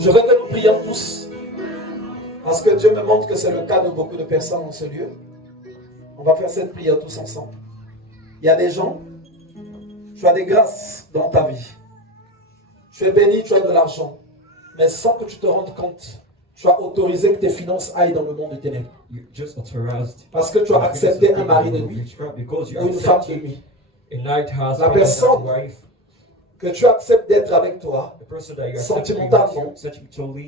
Je veux que nous prions tous, parce que Dieu me montre que c'est le cas de beaucoup de personnes dans ce lieu. On va faire cette prière tous ensemble. Il y a des gens, tu as des grâces dans ta vie. Tu es béni, tu as de l'argent. Mais sans que tu te rendes compte, tu as autorisé que tes finances aillent dans le monde des ténèbres. Parce que tu as accepté un mari de nuit ou une femme de nuit. La personne que tu acceptes d'être avec toi, sentimentalement,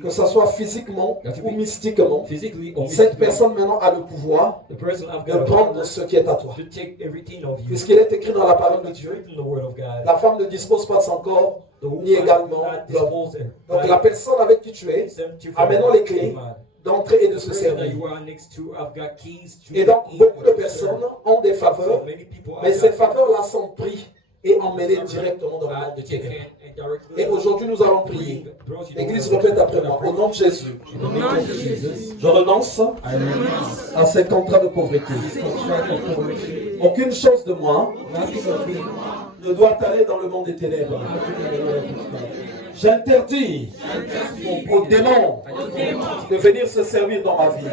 que ce soit physiquement ou mystiquement, cette personne maintenant a le pouvoir de prendre ce qui est à toi. Puisqu'il est écrit dans la parole de Dieu, la femme ne dispose pas de son corps, ni également l'homme. Donc la personne avec qui tu es a maintenant les clés d'entrer et de se servir. Et donc beaucoup de personnes ont des faveurs, mais ces faveurs-là sont prises et emmené directement dans le monde de ténèbres. Et aujourd'hui, nous allons prier. L'Église répète après moi, au nom de Jésus. Je renonce à ces contrats de pauvreté. Aucune chose de moi ne doit aller dans le monde des ténèbres. J'interdis aux démons de venir se servir dans ma vie.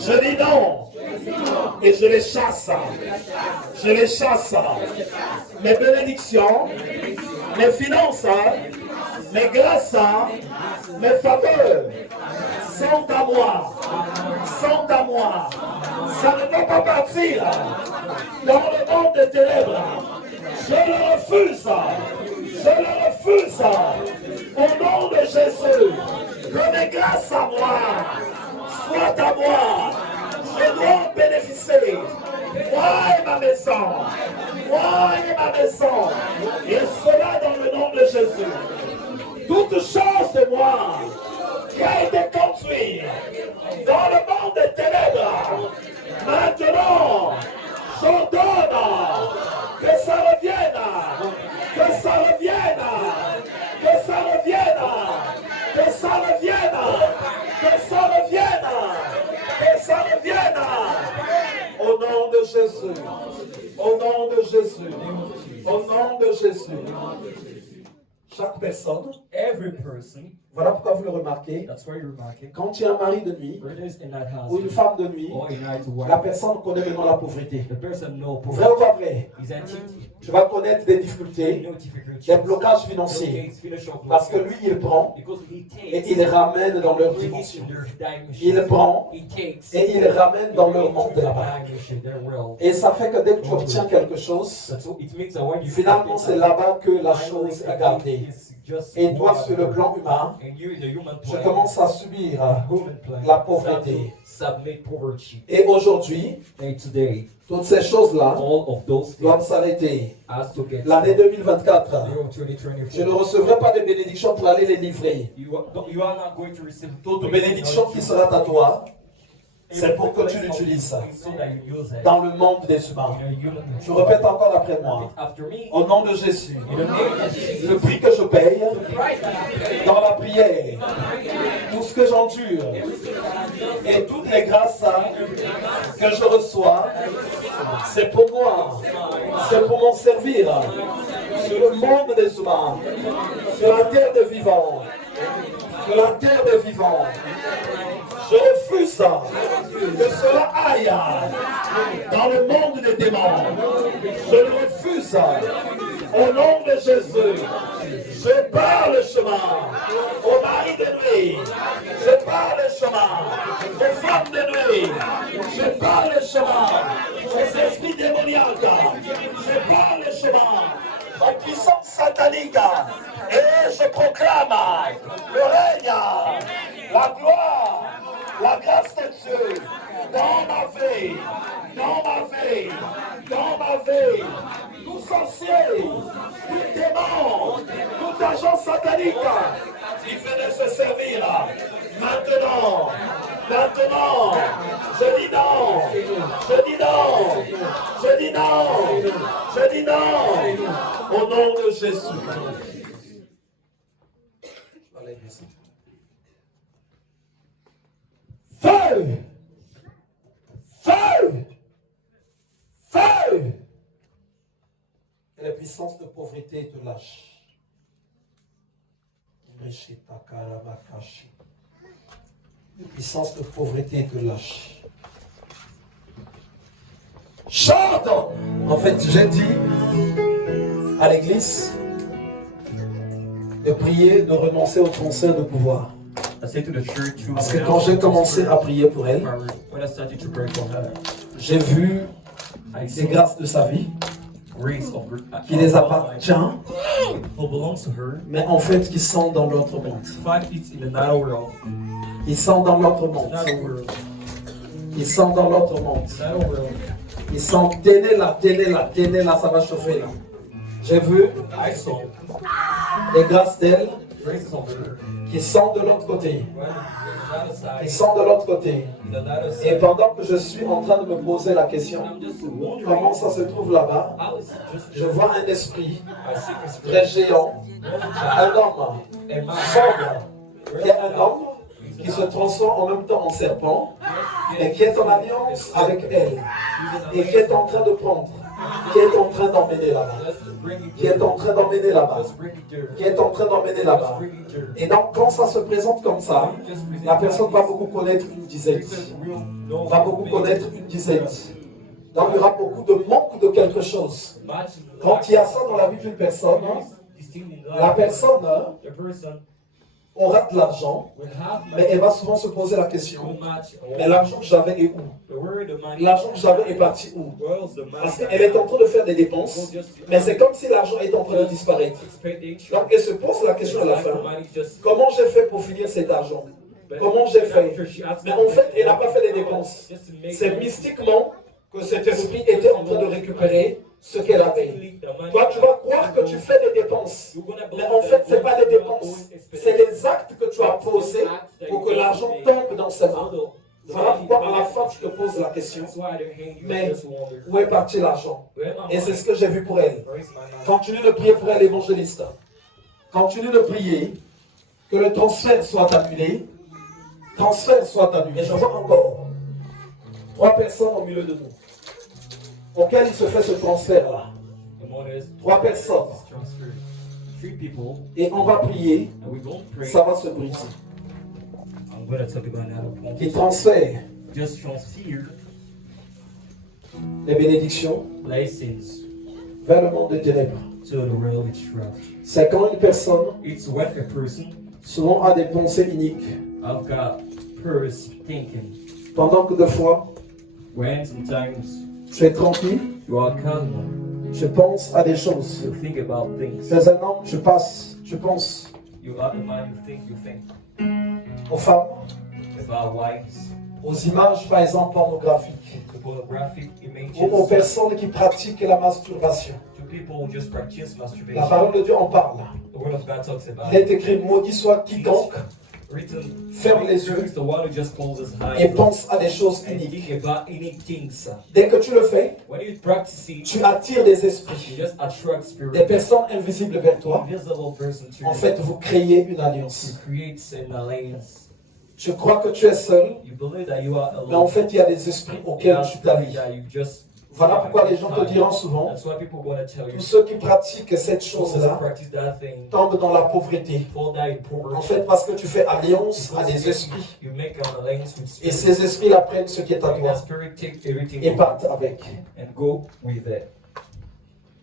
Je dis non et je les chasse. Je les chasse. Mes bénédictions, mes finances, mes grâces, mes faveurs sont à moi. Sont à moi. Ça ne doit pas partir dans le monde des ténèbres. Je le refuse. Je le refuse. Au nom de Jésus, que mes grâces à moi soient à moi. Je dois en bénéficier. Moi et ma maison. Moi et ma maison. Et cela dans le nom de Jésus. Toute chose de moi qui a été construite dans le monde des ténèbres, maintenant, j'ordonne que ça revienne. Que ça revienne. Que ça revienne. Que ça revienne. Que ça revienne. Que ça revienne. Au nom de Jésus. Au nom de Jésus. Au nom de Jésus. Chaque personne, voilà pourquoi vous le remarquez, quand il y a un mari de nuit ou une femme de nuit, la personne connaît maintenant la pauvreté. Vrai ou pas vrai? Tu vas connaître des difficultés, des blocages financiers, parce que lui il prend et il ramène dans leur dimension. Il prend et il ramène dans leur monde là-bas. Et ça fait que dès que tu obtiens quelque chose, finalement c'est là-bas que la chose est gardée. Et toi, sur le plan humain, je commence à subir la pauvreté. Et aujourd'hui, toutes ces choses-là doivent s'arrêter. L'année 2024, je ne recevrai pas de bénédiction pour aller les livrer. Toute bénédiction qui sera à toi, c'est pour que tu l'utilises dans le monde des humains. Je répète encore après moi. Au nom de Jésus, le prix que je paye dans la prière, tout ce que j'endure et toutes les grâces que je reçois, c'est pour moi, c'est pour m'en servir sur le monde des humains, sur la terre des vivants, sur la terre des vivants. Je refuse que cela aille dans le monde des démons. Je le refuse. Au nom de Jésus, je barre le chemin aux maris de nuit. Je barre le chemin aux femmes de nuit. Je barre le chemin aux esprits démoniaques. Je barre le chemin aux puissances sataniques. Et je proclame le règne, la gloire, la grâce de Dieu dans ma vie, dans ma vie, dans ma vie. Tout sorcier, tout démon, tout agent satanique qui venait se servir. Maintenant, je dis non, je dis non, je dis non, je dis non, au nom de Jésus. Feu! Feu! Feu! Que les puissances de pauvreté te lâchent. Une puissance de pauvreté et de lâche. Chante! En fait, j'ai dit à l'église de prier, de renoncer au transfert de pouvoir. Parce que quand j'ai commencé à prier pour elle, j'ai vu les grâces de sa vie qui les appartient, mais en fait qui sont dans l'autre monde. Ils sont dans l'autre monde. Ils sont dans l'autre monde. Ils sont tenez là, ça va chauffer là. J'ai vu les grâces d'elle qui sont de l'autre côté. Ils sont de l'autre côté. Et pendant que je suis en train de me poser la question, comment ça se trouve là-bas, je vois un esprit très géant, un homme sombre, qui est un homme qui se transforme en même temps en serpent et qui est en alliance avec elle et qui est en train de prendre, qui est en train d'emmener là-bas, qui est en train d'emmener là-bas, qui est en train d'emmener là-bas. Et donc quand ça se présente comme ça, la personne va beaucoup connaître une dizaine, va beaucoup connaître une dizaine. Donc il y aura beaucoup de manque de quelque chose. Quand il y a ça dans la vie d'une personne, la personne aura de l'argent, mais elle va souvent se poser la question, mais l'argent que j'avais est où? L'argent que j'avais est parti où? Parce qu'elle est en train de faire des dépenses, mais c'est comme si l'argent est en train de disparaître. Donc elle se pose la question à la fin, comment j'ai fait pour finir cet argent? Comment j'ai fait? Mais en fait, elle n'a pas fait des dépenses. C'est mystiquement que cet esprit était en train de récupérer ce qu'elle avait. Toi, tu vas croire que tu fais des dépenses, mais en fait, ce n'est pas des dépenses, c'est les actes que tu as posés pour que l'argent tombe dans ses mains. Voilà pourquoi à la fin, tu te poses la question, mais où est parti l'argent? Et c'est ce que j'ai vu pour elle. Continue de prier pour elle, évangéliste. Continue de prier que le transfert soit annulé. Transfert soit annulé. Et je vois encore 3 personnes au milieu de nous auquel il se fait ce transfert-là. 3 personnes. Et on va prier, ça va se briser. Il transfère les bénédictions vers le monde des ténèbres. C'est quand une personne souvent a des pensées uniques. Pendant que de fois, tu es tranquille, je pense à des choses. Tu es un homme, je pense aux femmes, aux images par exemple pornographiques, ou aux personnes qui pratiquent la masturbation. La parole de Dieu en parle. Il est écrit, maudit soit quiconque ferme les yeux et pense à des choses uniques. Dès que tu le fais, tu attires des esprits, des personnes invisibles vers toi. En fait, vous créez une alliance. Tu crois que tu es seul, mais en fait, il y a des esprits auxquels tu t'allies. Voilà pourquoi les gens te diront souvent, tous ceux qui pratiquent cette chose-là tombent dans la pauvreté. En fait, parce que tu fais alliance à des esprits. Et ces esprits-là prennent ce qui est à toi et partent avec.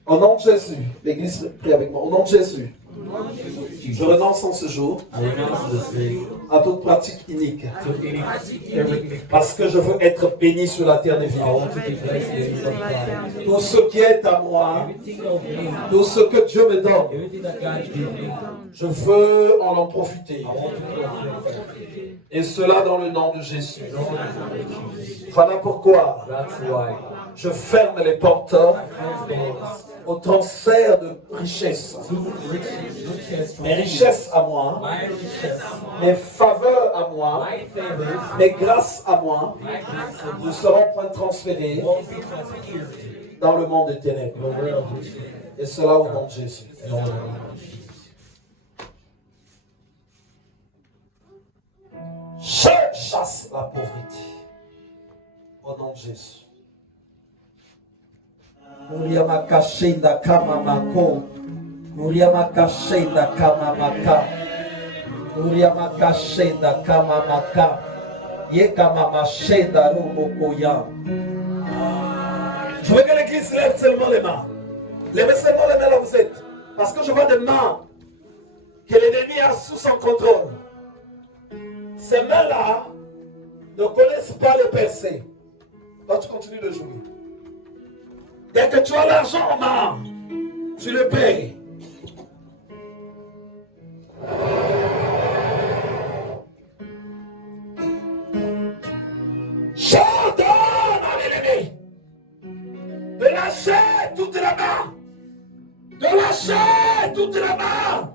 Au nom de Jésus, l'Église prie avec moi. Au nom de Jésus, je renonce en ce jour à toute pratique inique. Parce que je veux être béni sur la terre des vivants. Tout ce qui est à moi, tout ce que Dieu me donne, je veux en profiter. Et cela dans le nom de Jésus. Voilà pourquoi je ferme les portes au transfert de richesses. Mes richesses à moi, mes faveurs à moi, mes grâces à moi ne seront point transférées dans le monde des ténèbres. Et cela au nom de Jésus. Je chasse la pauvreté au nom de Jésus. Muriama kashenda kama mako, Muriama kashenda kama maka, Uriamaka Sheda Kamamaka. Yekamama Sheda Rumokoya. Je veux que l'église lève seulement les mains. Lèvez seulement les mains là où vous êtes. Parce que je vois des mains que l'ennemi a sous son contrôle. Ces mains-là ne connaissent pas le percé. Toi, tu continues de jouer. Dès que tu as l'argent en main, tu le payes. J'ordonne à l'ennemi de lâcher toutes les mains. De lâcher toutes les mains.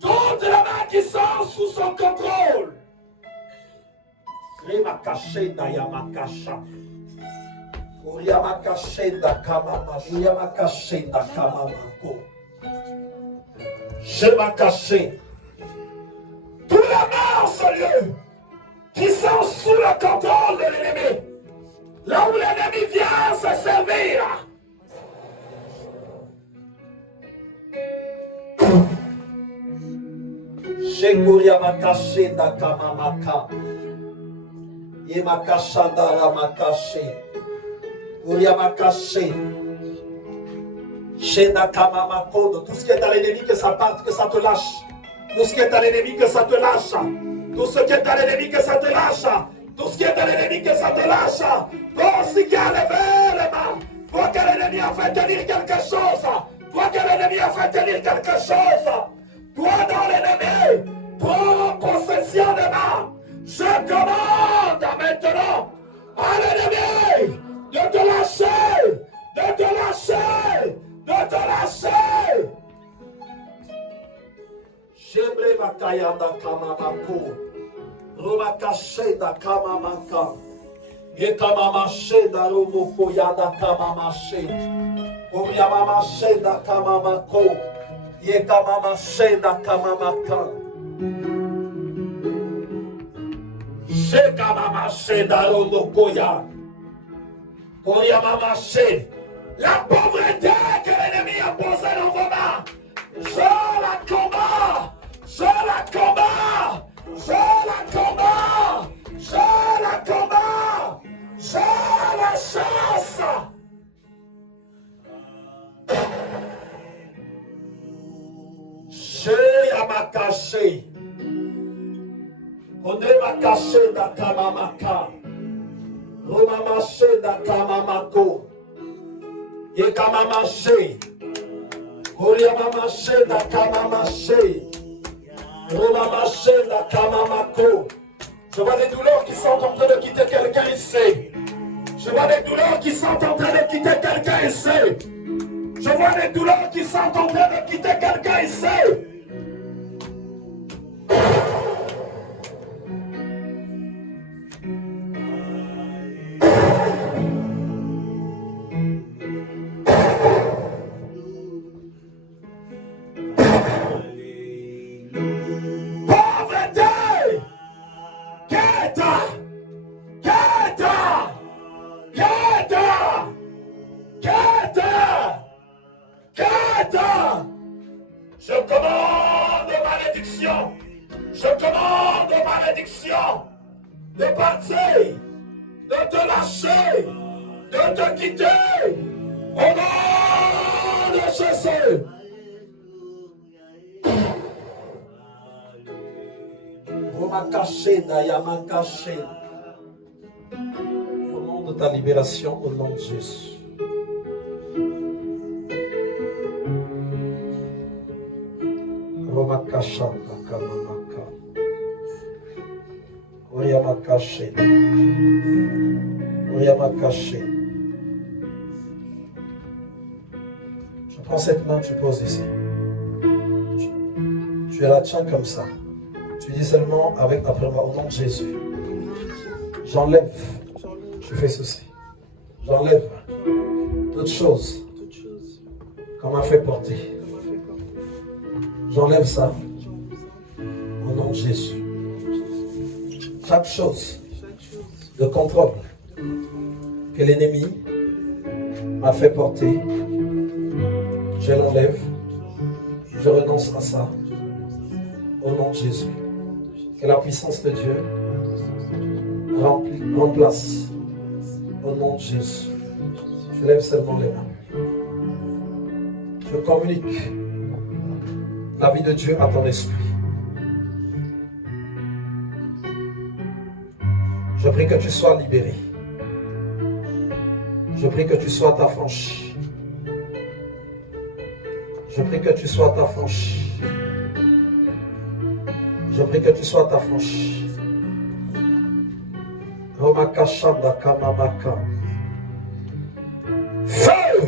Toutes les mains qui sont sous son contrôle. Remakashenda Yamakasha. Uriamakashenda Kamama. Uriamakashenda Kamamako. Je m'ai caché. Tous les mains en ce lieu qui sont sous le contrôle de l'ennemi. Là où l'ennemi vient se servir. Shekuriamakashe Nakamamaka. Yemakashandara Makashe. Uriamakashe. Shenakamamako. Tout ce qui est à l'ennemi, que ça parte, que ça te lâche. Tout ce qui est à l'ennemi, que ça te lâche. Tout ce qui est à l'ennemi, que ça te lâche. Tout ce qui est à l'ennemi, que ça te lâche. Toi aussi qui as levé les mains. Toi que l'ennemi a fait tenir quelque chose. Toi que l'ennemi a fait tenir quelque chose. Toi dans l'ennemi, prends possession des mains. Je commande maintenant à l'ennemi de te lâcher, de te lâcher, de te lâcher. Shebre Makayanda Kamamako, Romakasheda Kamamaka, Yekamamasheda Romokoyada Kamamashe, Oriamamasheda Kamamako, Yekamamasheda Kamamaka, Shekamamasheda Romokoya, Oriamamashe, la pauvreté que l'ennemi a posée dans vos mains, je la combats. Je la combats! Je la combats! Je la combats! Je la chasse! Je m'a caché. On est m'a caché dans Kamamaka. Roma maché dans Kamamako. Et Kamamaché. Oriama maché dans Kamamaché. Je vois des douleurs qui sont en train de quitter quelqu'un ici. Je vois des douleurs qui sont en train de quitter quelqu'un ici. Je vois des douleurs qui sont en train de quitter quelqu'un ici. Je commande malédiction. Je commande malédiction de partir, de te lâcher, de te quitter. Au nom de Jésus. Au nom de ta libération, au nom de Jésus. Romakashanda Kamamaka. Oriamakashe. Oriamakashe. Je prends cette main, tu poses ici. Tu la tiens comme ça. Tu dis seulement après moi, au nom de Jésus. J'enlève. Je fais ceci. J'enlève toute chose qu'on m'a fait porter. J'enlève ça au nom de Jésus. Chaque chose de contrôle que l'ennemi m'a fait porter, je l'enlève. Je renonce à ça Au nom de Jésus. Que la puissance de Dieu remplace. Au nom de Jésus. Je lève seulement les mains. Je communique la vie de Dieu à ton esprit. Je prie que tu sois libéré. Je prie que tu sois affranchi. Je prie que tu sois affranchi. Je prie que tu sois affranchi. Romaka Shanda Kamamaka. Feu!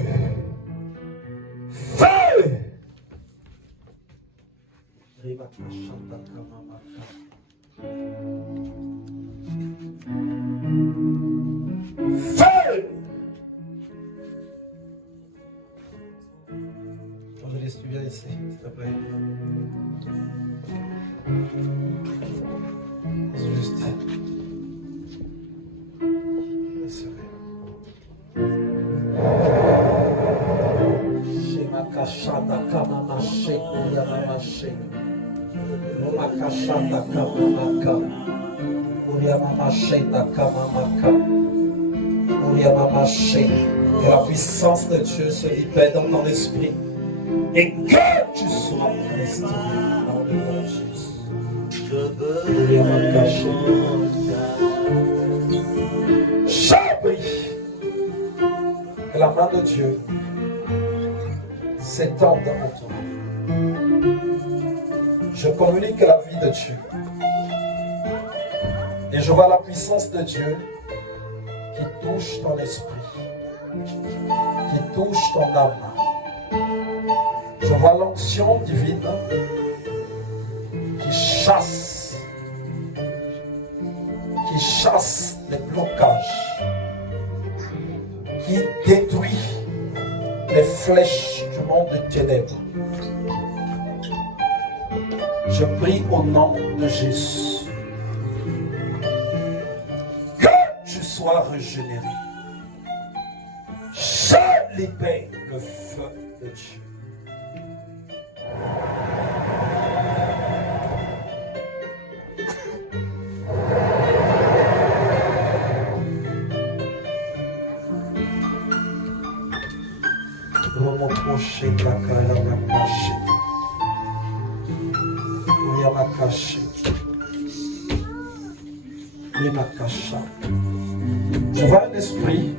Feu! Romaka Shanda Kamamaka. Feu! Angélis, tu viens ici, s'il te plaît. Juste. Shema Kashanda Kamama Sheko Yamama Sheko. Roma Kashanda Kamamaka. Uriamama Shenda Kamamaka. Uriamama Sheko. Que la puissance de Dieu se libère dans ton esprit. Et que tu sois restauré dans le nom de Jésus. Uriamaka Shenda. Je prie que la main de Dieu s'étende en toi. Je communique la vie de Dieu. Et je vois la puissance de Dieu qui touche ton esprit, qui touche ton âme. Je vois l'onction divine qui chasse les blocages, qui détruit les flèches du monde de ténèbres. Je prie au nom de Jésus que tu sois régénéré. Je libère le feu de Dieu. Je vois un esprit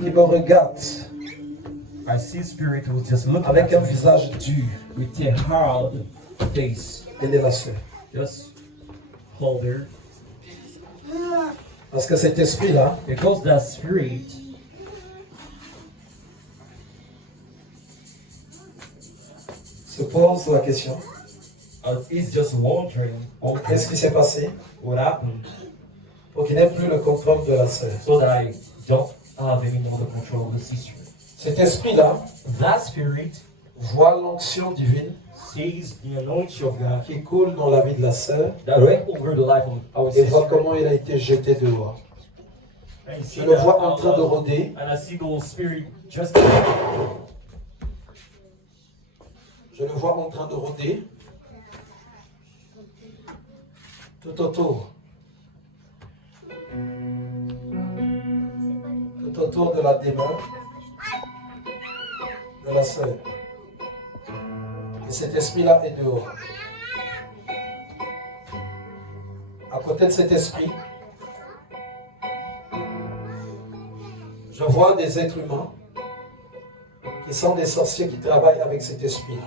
qui me regarde I see spirit who just look avec un visage dur with a hard face. et de la sueur. Just hold her. Parce que cet esprit-là Because that spirit se pose la question, is just wondering qu'est-ce qui s'est passé what happened pour qu'il n'ait plus le contrôle de la sœur. so that I don't have any more the control of the sister. Cet esprit-là That spirit voit l'onction divine sees the anointing of God qui coule dans la vie de la sœur that went over the life of our et voit sister. comment il a été jeté dehors. And Je le vois en train de rôder. and I see the spirit just Je le vois en train de rôder tout autour. Tout autour de la demeure de la sœur. Et cet esprit-là est dehors. À côté de cet esprit, je vois des êtres humains qui sont des sorciers qui travaillent avec cet esprit-là.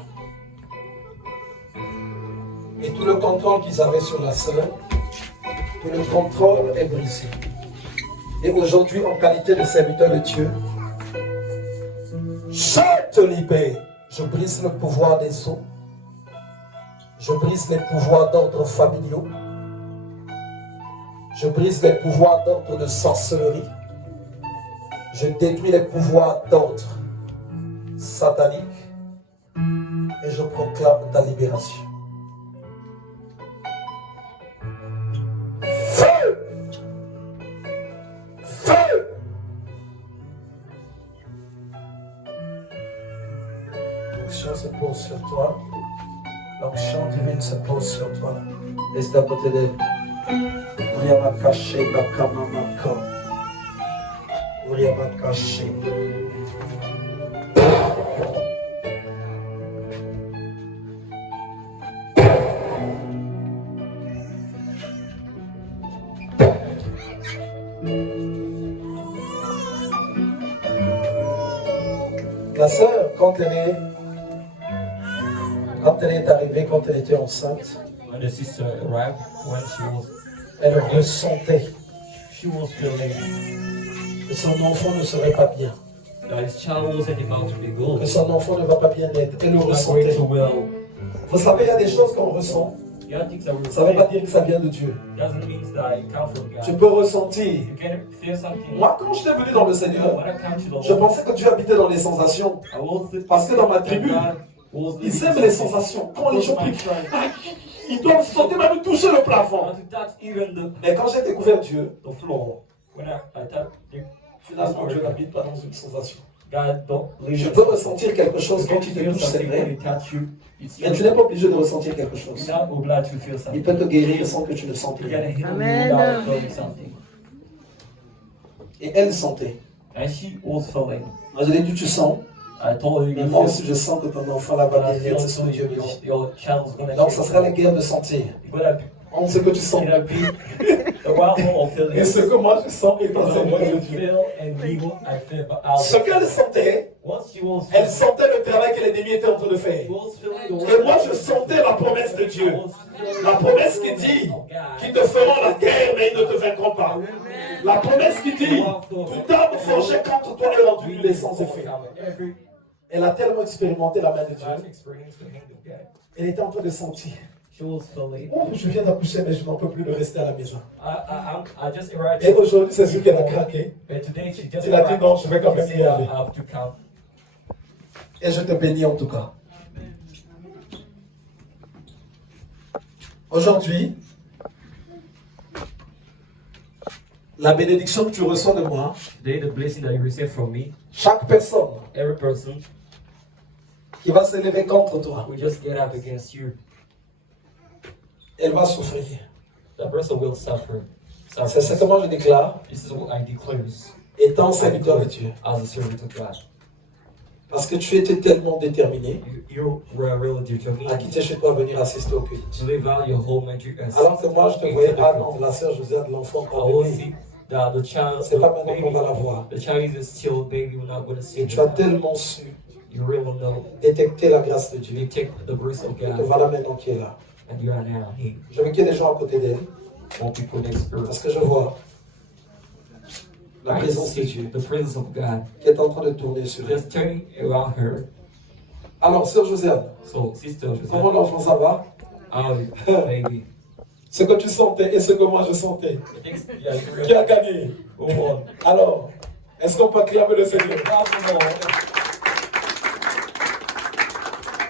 Et tout le contrôle qu'ils avaient sur la sœur, tout le contrôle est brisé. Et aujourd'hui, en qualité de serviteur de Dieu, je te libère. Je brise le pouvoir des eaux. Je brise les pouvoirs d'ordre familiaux. Je brise les pouvoirs d'ordre de sorcellerie. Je détruis les pouvoirs d'ordre satanique. Et je proclame ta libération. Se pose sur toi. L'onction divine se pose sur toi. Reste à côté d'elle. Uriabakashi bakamamaka. Uriabakashi. La sœur, quand elle est arrivée, quand elle était enceinte, When the sister arrived, when elle ressentait she was feeling que son enfant ne serait pas bien, that his child wasn't about to be good. que son enfant ne va pas bien être. Elle le Not going ressentait. to well. Vous savez, il y a des choses qu'on ressent. The other things that we Ça ne veut pas feel dire que ça vient de Dieu. doesn't mean that it comes from Tu God. peux ressentir. You can feel something. Moi, quand j'étais venu dans le Seigneur, When I come to the je Lord, pensais que Dieu habitait dans les sensations. I was Parce que dans ma tribu, was ils aiment les sensations. Quand les gens prient, ils doivent sauter, même toucher le plafond. to touch even Mais quand j'ai découvert Dieu, the floor. When I touch finalement, Dieu n'habite pas dans une sensation. God don't leave Je us. peux ressentir quelque chose You quand can il te feel touche, c'est something when vrai. he touch you. It's Mais tu n'es pas obligé de ressentir quelque chose. You're not obliged to feel Il something. peut te guérir sans que tu ne sentes You rien. gotta heal Amen. without feeling something. Et elle sentait. And she was feeling. Moi, je lui ai dit, tu sens. I told her, Mais you moi feel, aussi, je sens que ton enfant là va but I bien feel être. C'est ce so que Dieu me your, dit. your child's gonna Donc, get ça sera la guerre de sentir. You're gonna be, On sait que tu sens. you're gonna be the wild one of feeling. Et ce que moi je sens est What enseigné de you Dieu. feel and leave what I feel. But I Ce qu'elle sentait, once she was elle sentait le travail que l'ennemi était en train de faire. feeling the Et moi, je sentais la promesse de Dieu. La promesse qui dit qu'ils te feront la guerre, mais ils ne te vaincront pas. La promesse qui dit toute arme forgée contre toi est rendue nulle et sans effet. Elle a tellement expérimenté la main de Dieu. Elle était en train de sentir. She was feeling. Oh, je viens d'accoucher, mais je n'en peux plus de rester à la maison. I just arrived. Et aujourd'hui, c'est sûr qu'elle a craqué. But today she just Il a dit non, je vais quand même y aller. I have to count. Et je te bénis en tout cas. Aujourd'hui, la bénédiction que tu reçois de moi, Today, the blessing that you receive from me, chaque personne every person qui va s'élever contre toi, will just get up against you. elle va souffrir. That person will suffer. C'est ce que moi je déclare, This is what I declare étant serviteur de Dieu. as a servant of God. Parce que tu étais tellement déterminé You were really à determined quitter chez toi, venir assister au culte. to live out your whole magic as Alors que moi je te voyais, ah non, la sœur Josiane, l'enfant I qu'on will bébé. see that the child, C'est pas maintenant baby, qu'on va la voir. the child is still baby, we're not going to see Et tu as it. tellement su You really know. détecter la grâce de You Dieu. take the grace of Et te God, voilà maintenant qui est là. and you are now here. Je veux qu'il y ait des gens à côté d'elle, More people next earth. parce que je vois la I présence de see Dieu the presence of God qui est en train de tourner sur elle. just turning around her. Alors, sœur Josiane, So, sister, comment l'enfant ça va? oh, baby. Ce que tu sentais et ce que moi je sentais. Yeah, Qui a gagné? Go on. Alors, est-ce qu'on peut acclamer le Seigneur?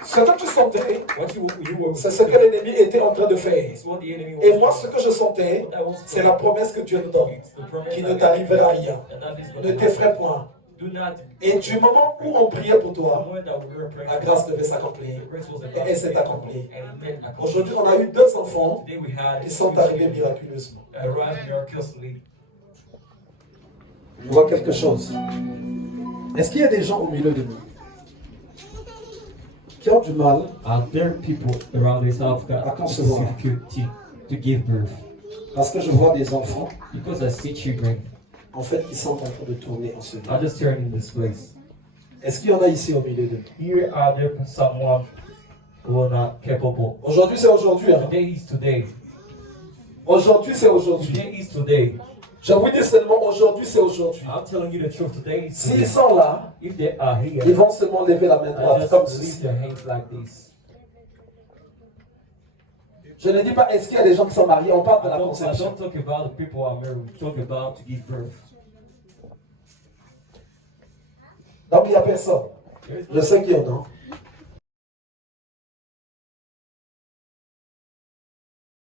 Ce que tu sentais, What you were, c'est ce que l'ennemi était en train de faire. it's what the enemy Et was. moi, ce que je sentais, That was c'est la promesse que Dieu nous donne, It's the promise qui that ne t'arrivera rien. and that is Ne going to t'effraie point. do not. Et du moment où on priait pour The toi, moment that we were praying, la grâce devait s'accomplir. the grace was Et elle s'est accomplie. and it made accompli. Aujourd'hui, on a eu 2 enfants Today we had qui sont arrivés miraculeusement. arrived miraculously. Je vois quelque chose. Est-ce qu'il y a des gens au milieu de nous qui ont du mal Are there people around this house that À concevoir. difficulty to give birth? parce que je vois des enfants, Because I see children, en fait, qui sont en train de tourner en ce I moment. just turn in this place. Est-ce qu'il y en a ici au milieu de nous? Here are there someone who are not capable. Aujourd'hui, c'est aujourd'hui. Hein? Today is today. Aujourd'hui, c'est aujourd'hui. Today is today. Je vous dis seulement aujourd'hui, c'est aujourd'hui. I'm telling you the truth. Today is S'ils today. sont là, If they are here, ils vont seulement lever la main I droite comme just ceci. leave their hands like this. Je ne dis pas est-ce qu'il y a des gens qui sont mariés, on parle de I la don't conception. talk about the people who are married. We talk about to give birth. Donc il n'y a personne. There is Je sais qu'il y en a.